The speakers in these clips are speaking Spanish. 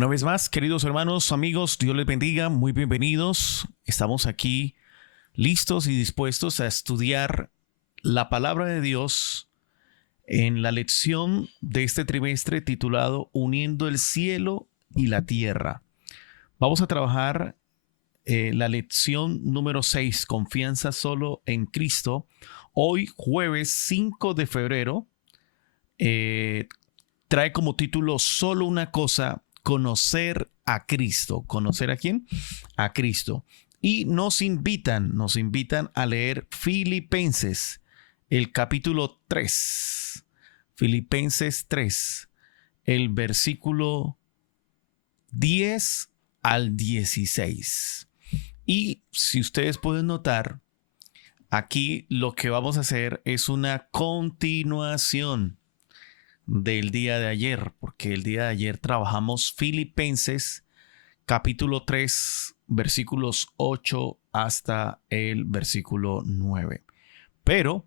Una vez más, queridos hermanos, amigos, Dios les bendiga, muy bienvenidos. Estamos aquí listos y dispuestos a estudiar la palabra de Dios en la lección de este trimestre titulado Uniendo el cielo y la tierra. Vamos a trabajar la lección número 6, Confianza solo en Cristo. Hoy, jueves 5 de febrero, eh, trae como título Solo una cosa, conocer a Cristo. ¿Conocer a quién? A Cristo. Y nos invitan a leer Filipenses, el capítulo 3. Filipenses 3, el versículo 10 al 16. Y si ustedes pueden notar, aquí lo que vamos a hacer es una continuación del día de ayer, porque el día de ayer trabajamos Filipenses capítulo 3, versículos 8 hasta el versículo 9. Pero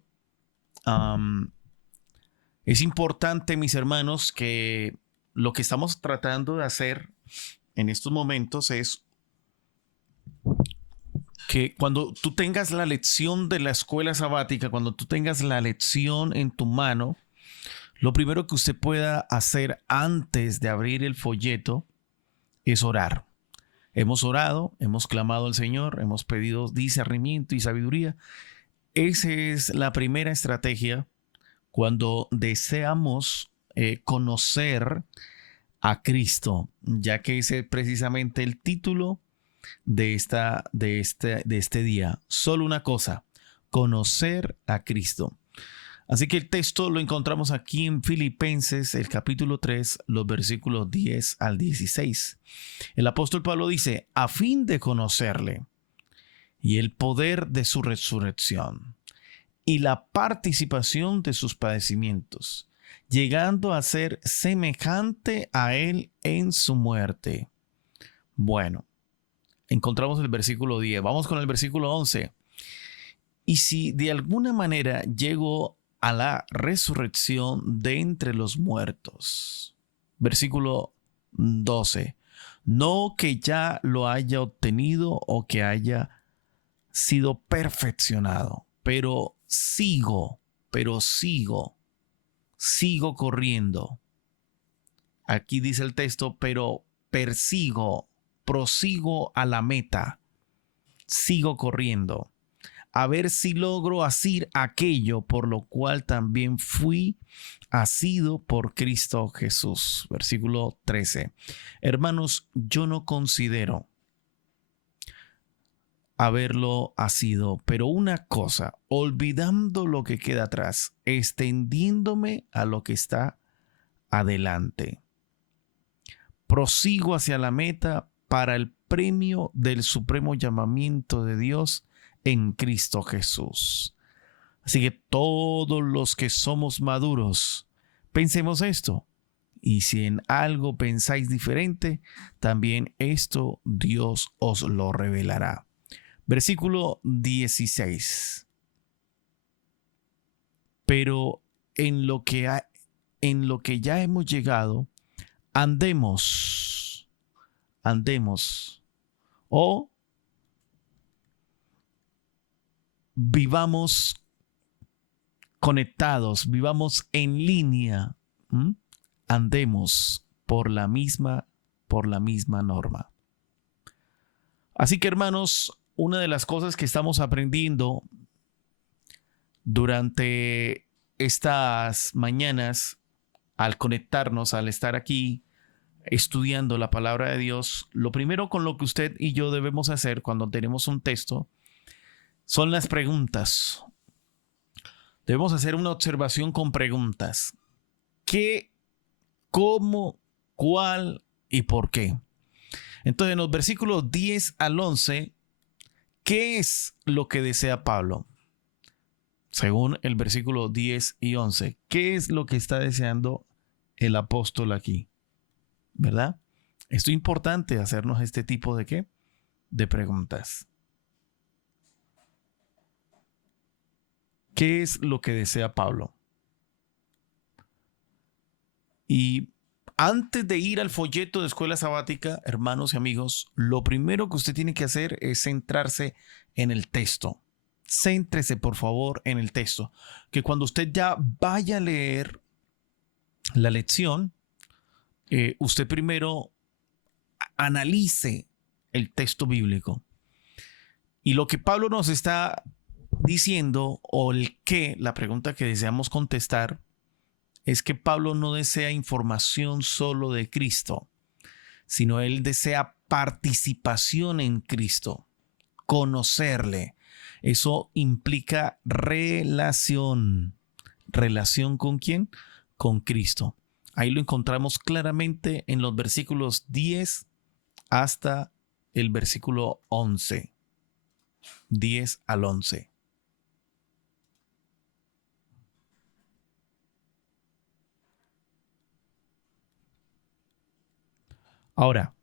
es importante, mis hermanos, que lo que estamos tratando de hacer en estos momentos es que cuando tú tengas la lección de la escuela sabática, cuando tú tengas la lección en tu mano, lo primero que usted pueda hacer antes de abrir el folleto es orar. Hemos orado, hemos clamado al Señor, hemos pedido discernimiento y sabiduría. Esa es la primera estrategia cuando deseamos conocer a Cristo, ya que ese es precisamente el título de este día. Solo una cosa, conocer a Cristo. Así que el texto lo encontramos aquí en Filipenses, el capítulo 3, los versículos 10 al 16. El apóstol Pablo dice, a fin de conocerle y el poder de su resurrección y la participación de sus padecimientos, llegando a ser semejante a él en su muerte. Bueno, encontramos el versículo 10. Vamos con el versículo 11. Y si de alguna manera llego a la resurrección de entre los muertos. Versículo 12. No que ya lo haya obtenido o que haya sido perfeccionado, sigo corriendo. Aquí dice el texto, pero prosigo a la meta, sigo corriendo a ver si logro hacer aquello por lo cual también fui asido por Cristo Jesús. Versículo 13. Hermanos, yo no considero haberlo asido, pero una cosa, olvidando lo que queda atrás, extendiéndome a lo que está adelante. Prosigo hacia la meta para el premio del supremo llamamiento de Dios en Cristo Jesús. Así que todos los que somos maduros, pensemos esto. Y si en algo pensáis diferente, también esto Dios os lo revelará. Versículo 16. Pero en lo que ya hemos llegado, andemos o vivamos conectados, vivamos en línea, andemos por la misma norma. Así que, hermanos, una de las cosas que estamos aprendiendo durante estas mañanas, al conectarnos, al estar aquí estudiando la palabra de Dios, lo primero con lo que usted y yo debemos hacer cuando tenemos un texto son las preguntas. Debemos hacer una observación con preguntas. ¿Qué, cómo, cuál y por qué? Entonces, en los versículos 10 al 11, ¿qué es lo que desea Pablo? Según el versículo 10 y 11, ¿qué es lo que está deseando el apóstol aquí? ¿Verdad? Esto es importante hacernos este tipo de ¿qué? De preguntas. ¿Qué es lo que desea Pablo? Y Antes de ir al folleto de escuela sabática, hermanos y amigos, lo primero que usted tiene que hacer es centrarse en el texto. Céntrese, por favor, en el texto. Que cuando usted ya vaya a leer la lección, usted primero analice el texto bíblico. Y lo que Pablo nos está diciendo, o la pregunta que deseamos contestar, es que Pablo no desea información solo de Cristo, sino él desea participación en Cristo, conocerle. Eso implica relación. ¿Relación con quién? Con Cristo. Ahí lo encontramos claramente en los versículos 10 hasta el versículo 11. 10 al 11. Ahora,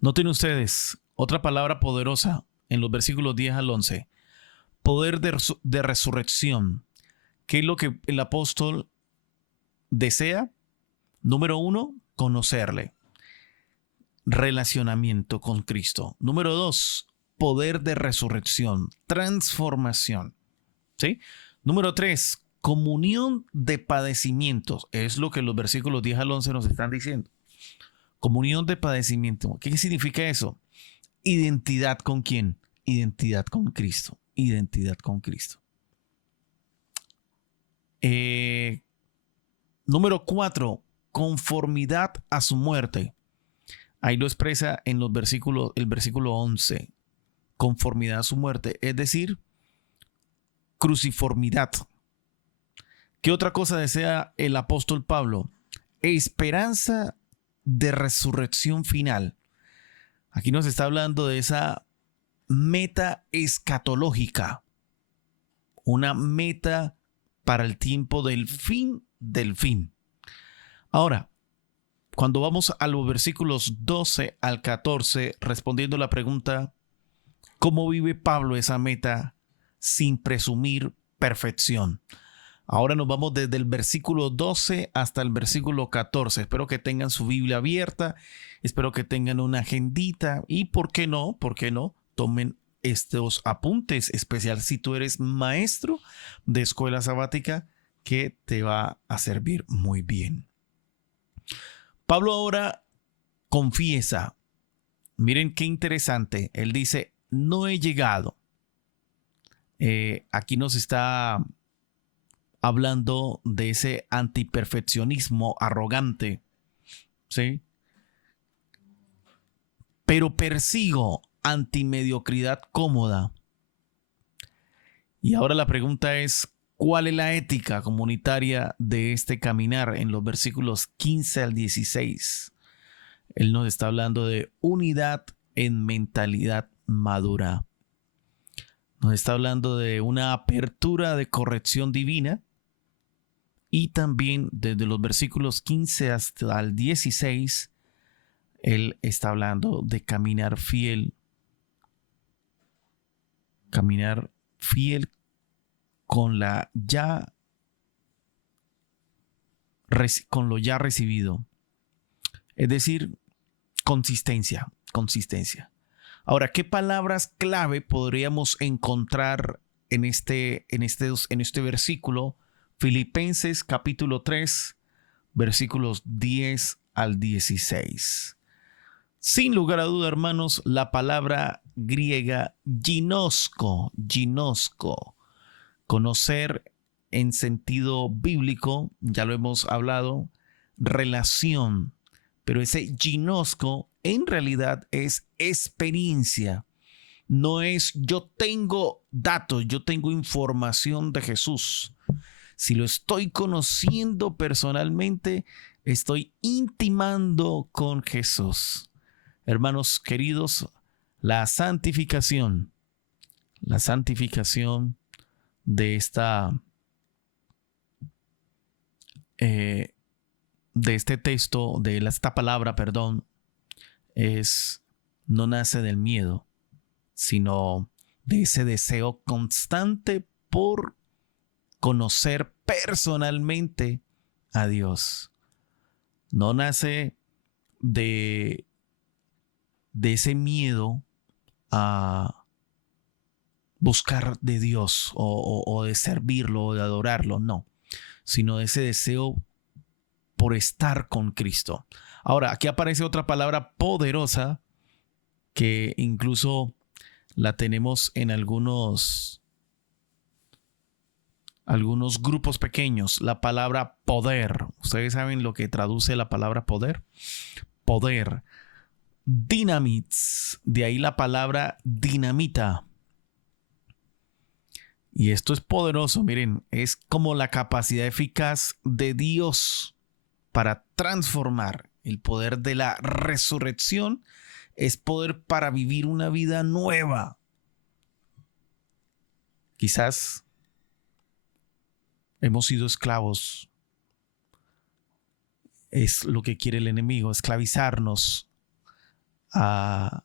noten ustedes otra palabra poderosa en los versículos 10 al 11. Poder de resurrección. ¿Qué es lo que el apóstol desea? Número 1, conocerle. Relacionamiento con Cristo. Número 2, poder de resurrección, transformación. ¿Sí? Número 3, comunión de padecimientos. Es lo que los versículos 10 al 11 nos están diciendo. Comunión de padecimiento. ¿Qué significa eso? Identidad con quién? Identidad con Cristo. Identidad con Cristo. Número 4, conformidad a su muerte. Ahí lo expresa en los versículos, el versículo 11. Conformidad a su muerte, es decir, cruciformidad. ¿Qué otra cosa desea el apóstol Pablo? Esperanza de resurrección final. Aquí nos está hablando de esa meta escatológica, una meta para el tiempo del fin del fin. Ahora, cuando vamos a los versículos 12 al 14, respondiendo la pregunta, ¿cómo vive Pablo esa meta sin presumir perfección? Ahora nos vamos desde el versículo 12 hasta el versículo 14. Espero que tengan su Biblia abierta, espero que tengan una agendita y ¿por qué no? Tomen estos apuntes, especial si tú eres maestro de escuela sabática, que te va a servir muy bien. Pablo ahora confiesa, miren qué interesante, él dice, no he llegado. Aquí nos está hablando de ese antiperfeccionismo arrogante, ¿sí? Pero persigo antimediocridad cómoda. Y ahora la pregunta es, ¿cuál es la ética comunitaria de este caminar? En los versículos 15 al 16, él nos está hablando de unidad en mentalidad madura. Nos está hablando de una apertura de corrección divina. Y también desde los versículos 15 hasta el 16, él está hablando de caminar fiel con con lo ya recibido. Es decir, consistencia. Ahora, ¿qué palabras clave podríamos encontrar en este versículo? Filipenses capítulo 3, versículos 10 al 16. Sin lugar a duda, hermanos, la palabra griega ginosko, conocer en sentido bíblico, ya lo hemos hablado, relación, pero ese ginosko en realidad es experiencia. No es yo tengo datos, yo tengo información de Jesús. Si lo estoy conociendo personalmente, estoy intimando con Jesús. Hermanos queridos, la santificación de este texto, de esta palabra, perdón, no nace del miedo, sino de ese deseo constante por conocer personalmente a Dios. No nace de ese miedo a buscar de Dios o de servirlo o de adorarlo, no, sino de ese deseo por estar con Cristo. Ahora, aquí aparece otra palabra poderosa que incluso la tenemos en algunos grupos pequeños, la palabra poder. ¿Ustedes saben lo que traduce la palabra poder? Poder. Dynamits, de ahí la palabra dinamita. Y esto es poderoso, miren, es como la capacidad eficaz de Dios para transformar. El poder de la resurrección es poder para vivir una vida nueva. Quizás hemos sido esclavos. Es lo que quiere el enemigo, esclavizarnos a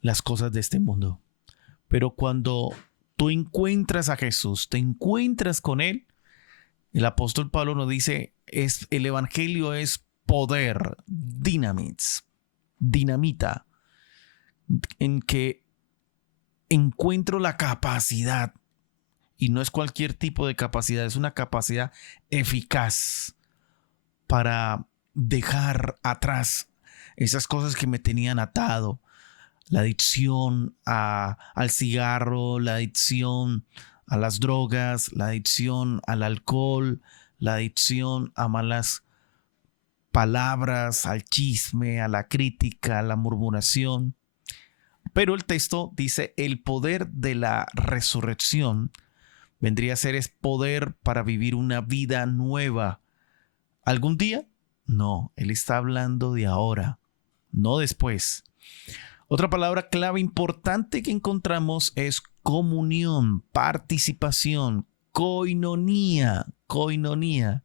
las cosas de este mundo. Pero cuando tú encuentras a Jesús, te encuentras con Él, el apóstol Pablo nos dice, el evangelio es poder, dinamita, en que encuentro la capacidad, y no es cualquier tipo de capacidad, es una capacidad eficaz para dejar atrás esas cosas que me tenían atado. La adicción al cigarro, la adicción a las drogas, la adicción al alcohol, la adicción a malas palabras, al chisme, a la crítica, a la murmuración. Pero el texto dice, el poder de la resurrección vendría a ser es poder para vivir una vida nueva. ¿Algún día? No, él está hablando de ahora, no después. Otra palabra clave importante que encontramos es comunión, participación, koinonía. Koinonía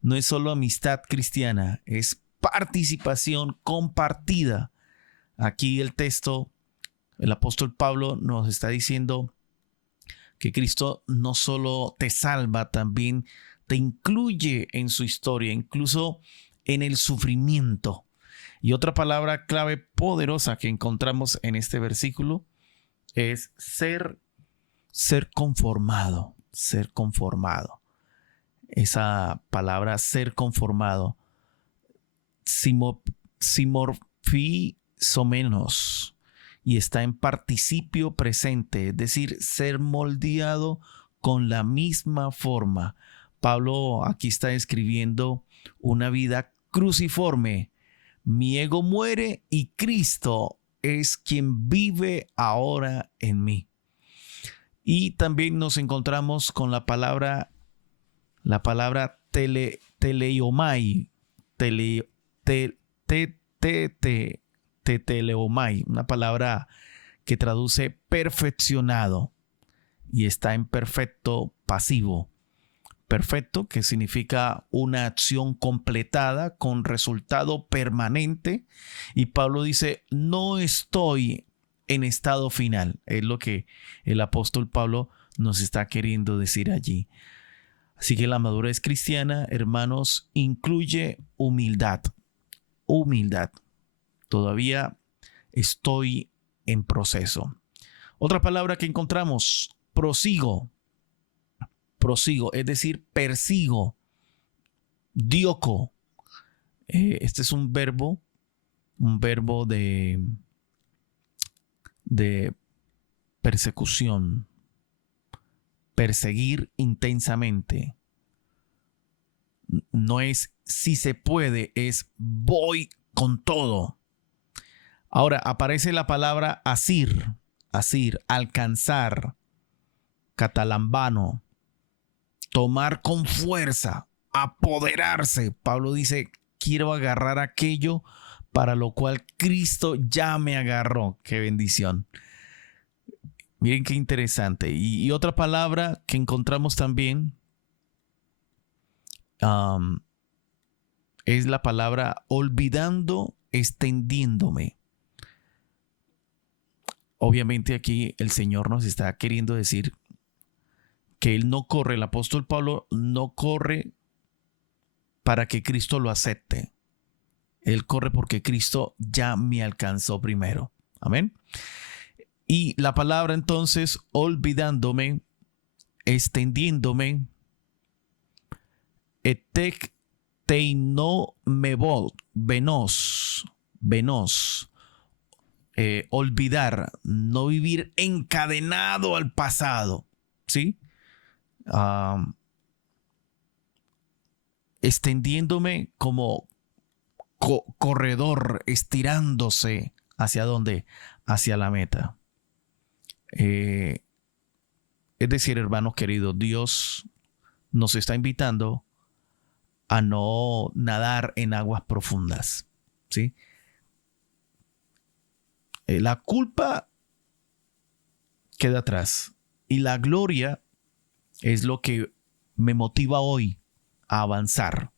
no es solo amistad cristiana, es participación compartida. Aquí el texto, el apóstol Pablo nos está diciendo que Cristo no solo te salva, también te incluye en su historia, incluso en el sufrimiento. Y otra palabra clave poderosa que encontramos en este versículo es ser conformado, ser conformado. Esa palabra ser conformado, simorfizomenos, y está en participio presente, es decir, ser moldeado con la misma forma. Pablo aquí está describiendo una vida cruciforme. Mi ego muere y Cristo es quien vive ahora en mí. Y también nos encontramos con la palabra teleiomai, teleomai, una palabra que traduce perfeccionado y está en perfecto pasivo. Perfecto, que significa una acción completada con resultado permanente. Y Pablo dice, no estoy en estado final. Es lo que el apóstol Pablo nos está queriendo decir allí. Así que la madurez cristiana, hermanos, incluye humildad. Humildad. Todavía estoy en proceso. Otra palabra que encontramos, prosigo. Prosigo, es decir, persigo. Dioco. Este es un verbo de persecución. Perseguir intensamente. No es si se puede, es voy con todo. Ahora aparece la palabra asir, alcanzar, catalambano, tomar con fuerza, apoderarse. Pablo dice, quiero agarrar aquello para lo cual Cristo ya me agarró. Qué bendición. Miren qué interesante. Y otra palabra que encontramos también es la palabra olvidando, extendiéndome. Obviamente aquí el Señor nos está queriendo decir que Él no corre, el apóstol Pablo no corre para que Cristo lo acepte. Él corre porque Cristo ya me alcanzó primero. Amén. Y la palabra entonces, olvidándome, extendiéndome, etek teino mebol, venos, olvidar, no vivir encadenado al pasado, ¿sí? Um, extendiéndome como corredor, estirándose hacia dónde, hacia la meta. Es decir, hermanos queridos, Dios nos está invitando a no nadar en aguas profundas, ¿sí? La culpa queda atrás y la gloria es lo que me motiva hoy a avanzar.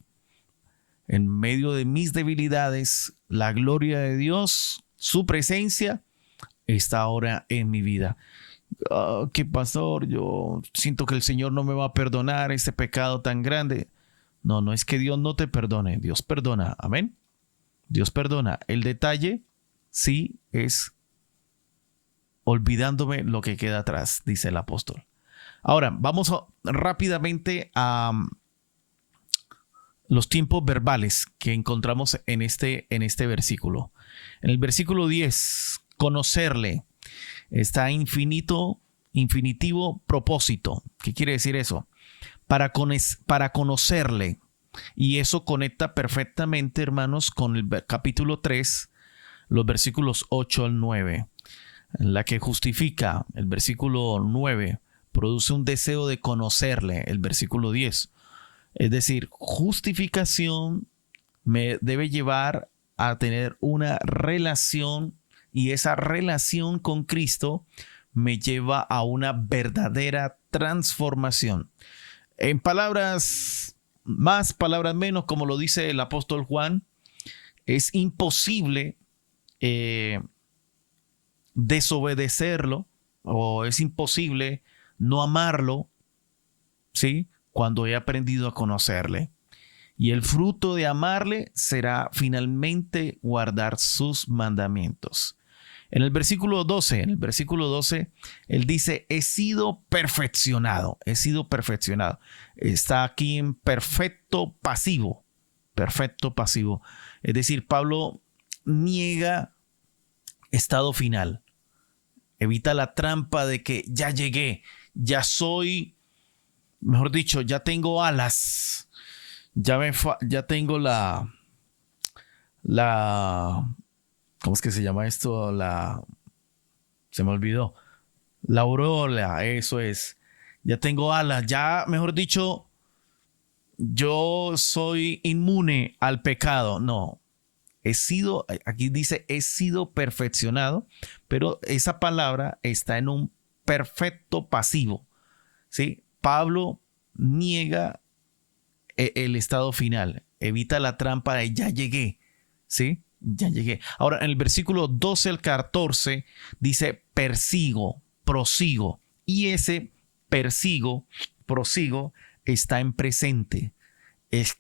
En medio de mis debilidades, la gloria de Dios, su presencia, está ahora en mi vida. ¿Qué pastor? Yo siento que el Señor no me va a perdonar este pecado tan grande. No, no es que Dios no te perdone, Dios perdona, amén. Dios perdona. El detalle sí es olvidándome lo que queda atrás, dice el apóstol. Ahora, vamos rápidamente a los tiempos verbales que encontramos en este versículo. En el versículo 10, conocerle, está infinitivo propósito. ¿Qué quiere decir eso? Para conocerle. Y eso conecta perfectamente, hermanos, con el capítulo 3, los versículos 8 al 9. La que justifica, el versículo 9, produce un deseo de conocerle, el versículo 10. Es decir, justificación me debe llevar a tener una relación, y esa relación con Cristo me lleva a una verdadera transformación. En palabras más, palabras menos, como lo dice el apóstol Juan, es imposible desobedecerlo, o es imposible no amarlo, ¿sí? Cuando he aprendido a conocerle. Y el fruto de amarle será finalmente guardar sus mandamientos. En el versículo 12, él dice, he sido perfeccionado. Está aquí en perfecto pasivo. Es decir, Pablo niega estado final. Evita la trampa de que ya llegué, ya soy, mejor dicho, ya tengo alas. Ya tengo la, ¿cómo es que se llama esto? Se me olvidó. La aureola, eso es. Ya tengo alas, ya, mejor dicho, yo soy inmune al pecado. No, aquí dice, he sido perfeccionado, pero esa palabra está en un perfecto pasivo, ¿sí? Pablo niega el estado final, evita la trampa de ya llegué, ¿sí? Ya llegué. Ahora, en el versículo 12 al 14 dice persigo, prosigo, y ese prosigo está en presente.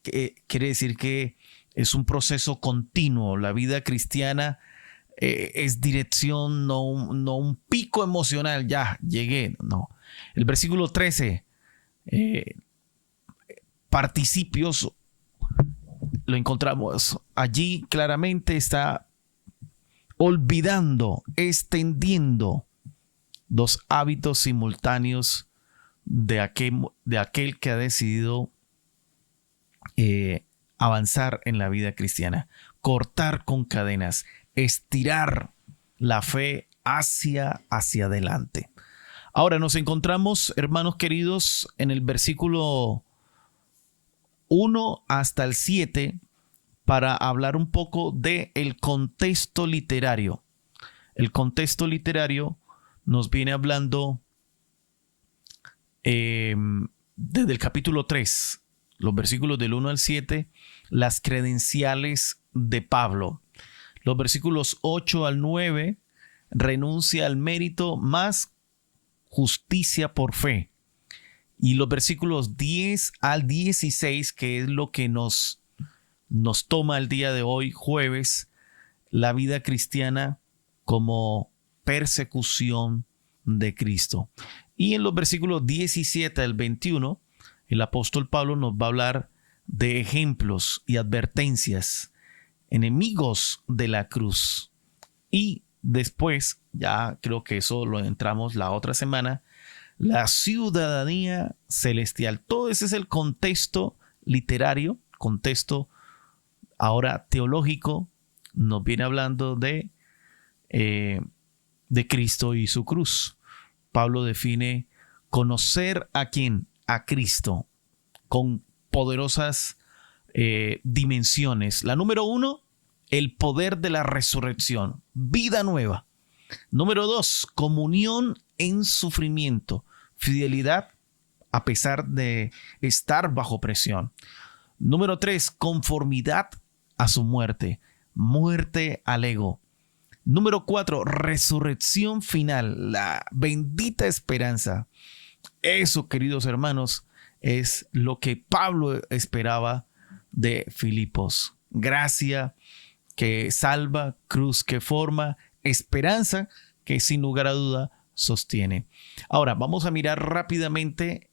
Quiere decir que es un proceso continuo. La vida cristiana es dirección, no un pico emocional, ya llegué, no. El versículo 13, participios, lo encontramos allí claramente, está olvidando, extendiendo dos hábitos simultáneos de aquel que ha decidido avanzar en la vida cristiana, cortar con cadenas, estirar la fe hacia adelante. Ahora nos encontramos, hermanos queridos, en el versículo 1 hasta el 7 para hablar un poco del contexto literario. El contexto literario nos viene hablando desde el capítulo 3, los versículos del 1 al 7, las credenciales de Pablo. Los versículos 8 al 9, renuncia al mérito más justicia por fe. Y los versículos 10 al 16, que es lo que nos nos toma el día de hoy, jueves, la vida cristiana como persecución de Cristo. Y en los versículos 17 al 21, el apóstol Pablo nos va a hablar de ejemplos y advertencias, enemigos de la cruz. Y después, ya creo que eso lo entramos la otra semana, la ciudadanía celestial. Todo ese es el contexto literario, contexto ahora teológico, nos viene hablando de Cristo y su cruz. Pablo define conocer a quién, a Cristo, con poderosas dimensiones. La número 1, el poder de la resurrección, vida nueva. Número 2, comunión en sufrimiento, fidelidad a pesar de estar bajo presión. Número 3, conformidad a su muerte, muerte al ego. Número 4, resurrección final, la bendita esperanza. Eso, queridos hermanos, es lo que Pablo esperaba de Filipos. Gracia que salva, cruz que forma, esperanza que sin lugar a duda sostiene. Ahora, vamos a mirar rápidamente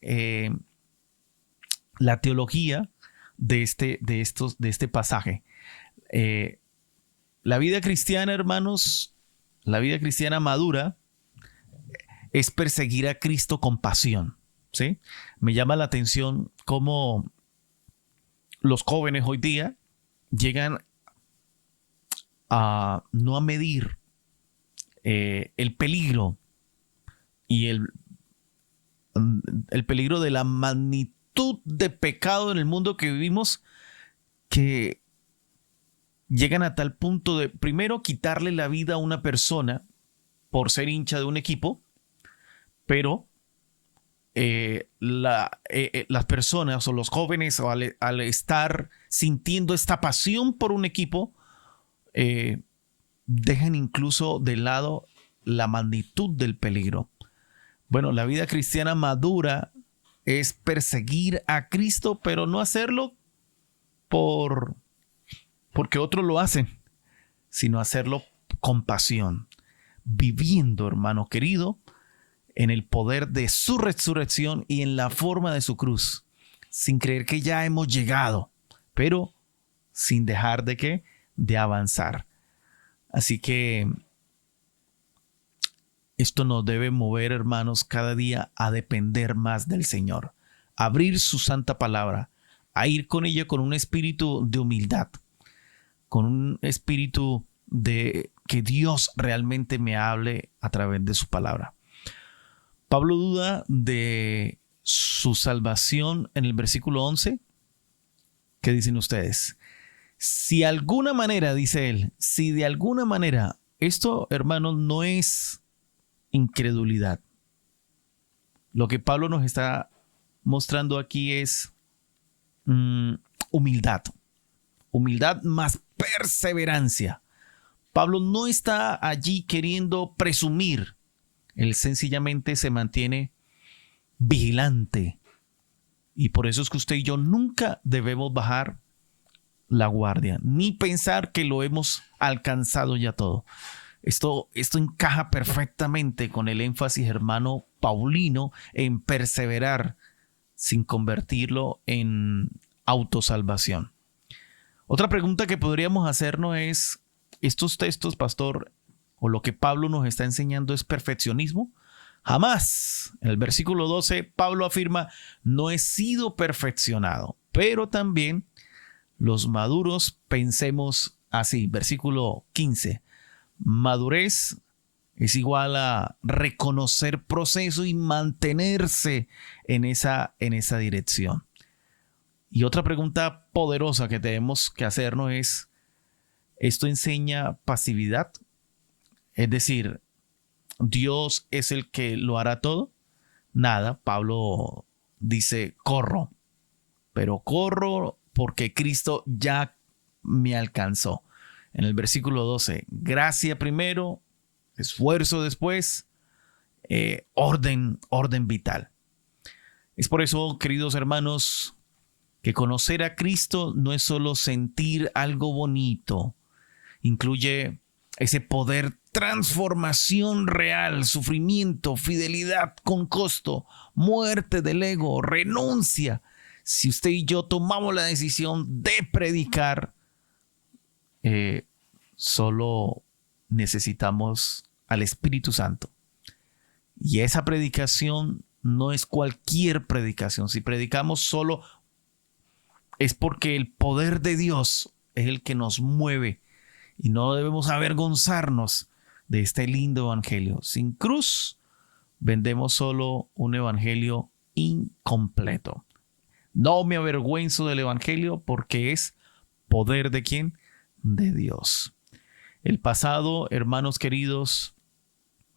la teología de este pasaje. La vida cristiana, hermanos, la vida cristiana madura es perseguir a Cristo con pasión, ¿sí? Me llama la atención cómo los jóvenes hoy día llegan no a medir el peligro y el peligro de la magnitud de pecado en el mundo que vivimos, que llegan a tal punto de, primero, quitarle la vida a una persona por ser hincha de un equipo, pero las personas o los jóvenes al estar sintiendo esta pasión por un equipo, dejan incluso de lado la magnitud del peligro. Bueno, la vida cristiana madura es perseguir a Cristo, pero no hacerlo porque otros lo hacen, sino hacerlo con pasión, viviendo, hermano querido, en el poder de su resurrección y en la forma de su cruz, sin creer que ya hemos llegado, pero sin dejar de avanzar. Así que esto nos debe mover, hermanos, cada día a depender más del Señor, a abrir su santa palabra, a ir con ella con un espíritu de humildad, con un espíritu de que Dios realmente me hable a través de su palabra. Pablo duda de su salvación en el versículo 11. ¿Qué dicen ustedes? Si alguna manera, dice él, si de alguna manera, esto, hermanos, no es incredulidad. Lo que Pablo nos está mostrando aquí es humildad. Humildad más perseverancia. Pablo no está allí queriendo presumir. Él sencillamente se mantiene vigilante. Y por eso es que usted y yo nunca debemos bajar la guardia, ni pensar que lo hemos alcanzado ya todo. Esto encaja perfectamente con el énfasis, hermano paulino, en perseverar sin convertirlo en autosalvación. Otra pregunta que podríamos hacernos es, ¿estos textos, pastor, o lo que Pablo nos está enseñando es perfeccionismo? Jamás. En el versículo 12, Pablo afirma, no he sido perfeccionado, pero también los maduros pensemos así. Versículo 15, madurez es igual a reconocer proceso y mantenerse en esa dirección. Y otra pregunta poderosa que tenemos que hacernos es, ¿esto enseña pasividad? Es decir, ¿Dios es el que lo hará todo? Nada, Pablo dice, corro, pero corro porque Cristo ya me alcanzó. En el versículo 12, gracia primero, esfuerzo después, orden vital. Es por eso, queridos hermanos, que conocer a Cristo no es solo sentir algo bonito, incluye ese poder, transformación real, sufrimiento, fidelidad con costo, muerte del ego, renuncia. Si usted y yo tomamos la decisión de predicar, solo necesitamos al Espíritu Santo. Y esa predicación no es cualquier predicación. Si predicamos solo, es porque el poder de Dios es el que nos mueve. Y no debemos avergonzarnos de este lindo evangelio. Sin cruz, vendemos solo un evangelio incompleto. No me avergüenzo del evangelio porque es poder ¿de quién? De Dios. El pasado, hermanos queridos,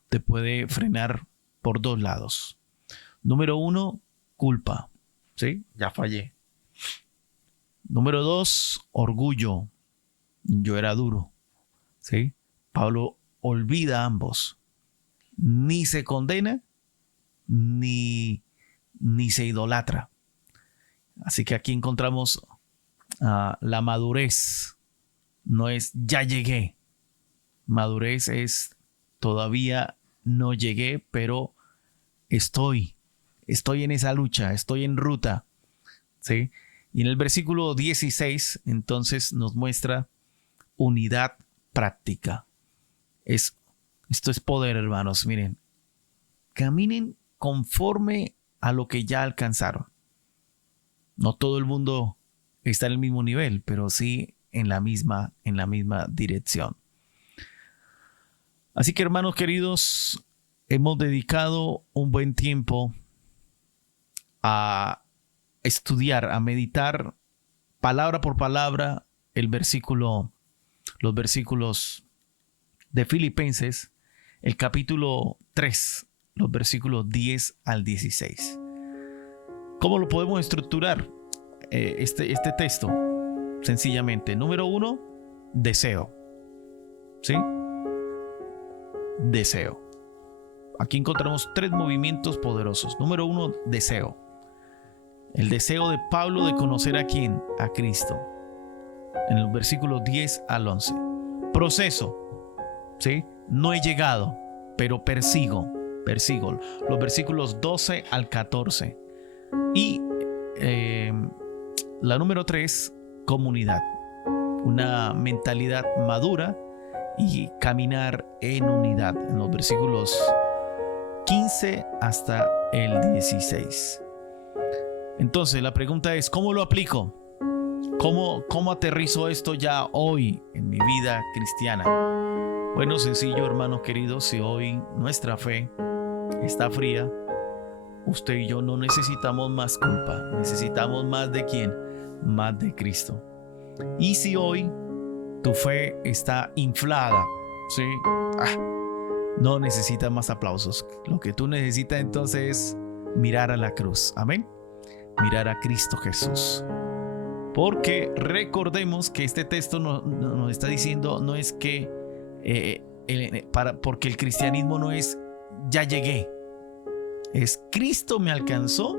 te puede frenar por dos lados. Número uno, culpa. ¿Sí? Ya fallé. Número dos, orgullo. Yo era duro. ¿Sí? Pablo olvida ambos. Ni se condena, ni se idolatra. Así que aquí encontramos la madurez. No es ya llegué. Madurez es todavía no llegué, pero estoy en esa lucha, estoy en ruta. ¿Sí? Y en el versículo 16, entonces nos muestra unidad práctica. Esto es poder, hermanos. Miren, caminen conforme a lo que ya alcanzaron. No todo el mundo está en el mismo nivel, pero sí en la misma dirección. Así que, hermanos queridos, hemos dedicado un buen tiempo a estudiar, a meditar palabra por palabra los versículos de Filipenses, el capítulo 3, los versículos 10 al 16. ¿Cómo lo podemos estructurar este texto? Sencillamente, número 1, deseo. ¿Sí? Deseo. Aquí encontramos 3 movimientos poderosos. Número 1, deseo. El deseo de Pablo de conocer ¿a quién? A Cristo. En el versículo 10 al 11. Proceso. ¿Sí? No he llegado, pero persigo. Los versículos 12 al 14. Y la número 3, comunidad. Una mentalidad madura y caminar en unidad. En los versículos 15 hasta el 16. Entonces la pregunta es, ¿cómo lo aplico? ¿Cómo aterrizo esto ya hoy en mi vida cristiana? Bueno, sencillo, hermanos queridos. Si hoy nuestra fe está fría, usted y yo no necesitamos más culpa. Necesitamos más ¿de quién? Más de Cristo. Y si hoy tu fe está inflada, ¿sí? No necesitas más aplausos. Lo que tú necesitas entonces es mirar a la cruz. Amén. Mirar a Cristo Jesús. Porque recordemos que este texto nos está diciendo, no es que porque el cristianismo no es ya llegué, es Cristo me alcanzó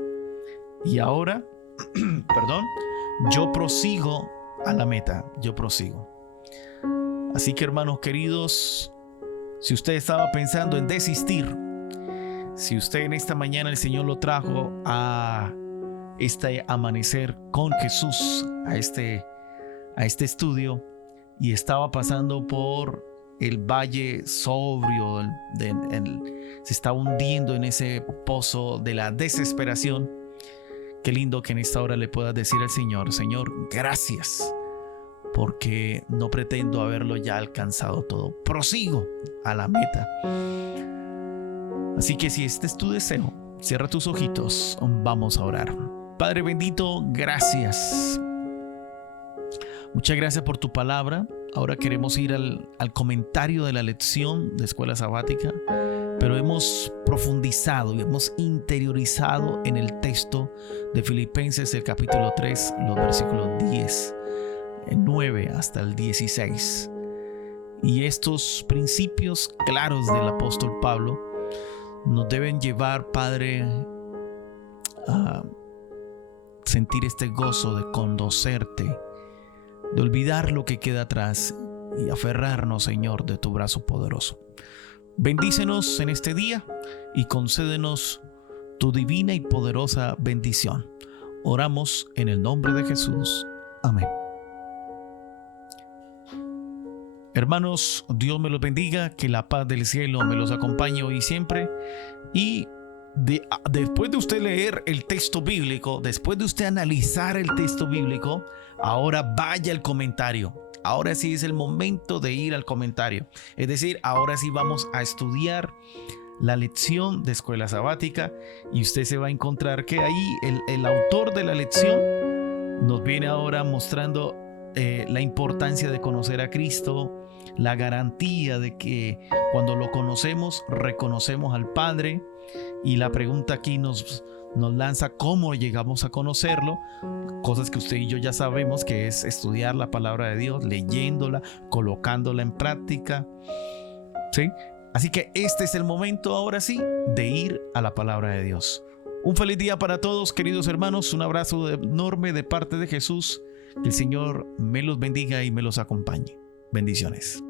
y ahora yo prosigo a la meta, yo prosigo. Así que, hermanos queridos, si usted estaba pensando en desistir, si usted en esta mañana el Señor lo trajo a este amanecer con Jesús, a este estudio, y estaba pasando por el valle sobrio, se está hundiendo en ese pozo de la desesperación, qué lindo que en esta hora le puedas decir al Señor: Señor, gracias, porque no pretendo haberlo ya alcanzado todo, prosigo a la meta. Así que si este es tu deseo, cierra tus ojitos, vamos a orar. Padre bendito, gracias. Muchas gracias por tu palabra. Ahora queremos ir al comentario de la lección de escuela sabática, pero hemos profundizado y hemos interiorizado en el texto de Filipenses, el capítulo 3, los versículos 9 hasta el 16. Y estos principios claros del apóstol Pablo nos deben llevar, Padre, sentir este gozo de conocerte, de olvidar lo que queda atrás y aferrarnos, Señor, de tu brazo poderoso. Bendícenos en este día y concédenos tu divina y poderosa bendición. Oramos en el nombre de Jesús. Amén. Hermanos, Dios me los bendiga, que la paz del cielo me los acompañe hoy y siempre. Y después de usted leer el texto bíblico, después de usted analizar el texto bíblico, ahora vaya al comentario. Ahora sí es el momento de ir al comentario. Es decir, ahora sí vamos a estudiar la lección de escuela sabática y usted se va a encontrar que ahí el autor de la lección nos viene ahora mostrando la importancia de conocer a Cristo, la garantía de que cuando lo conocemos, reconocemos al Padre, y la pregunta aquí nos lanza cómo llegamos a conocerlo, cosas que usted y yo ya sabemos, que es estudiar la palabra de Dios, leyéndola, colocándola en práctica, ¿sí? Así que este es el momento ahora sí de ir a la palabra de Dios. Un feliz día para todos, queridos hermanos, un abrazo enorme de parte de Jesús. Que el Señor me los bendiga y me los acompañe. Bendiciones.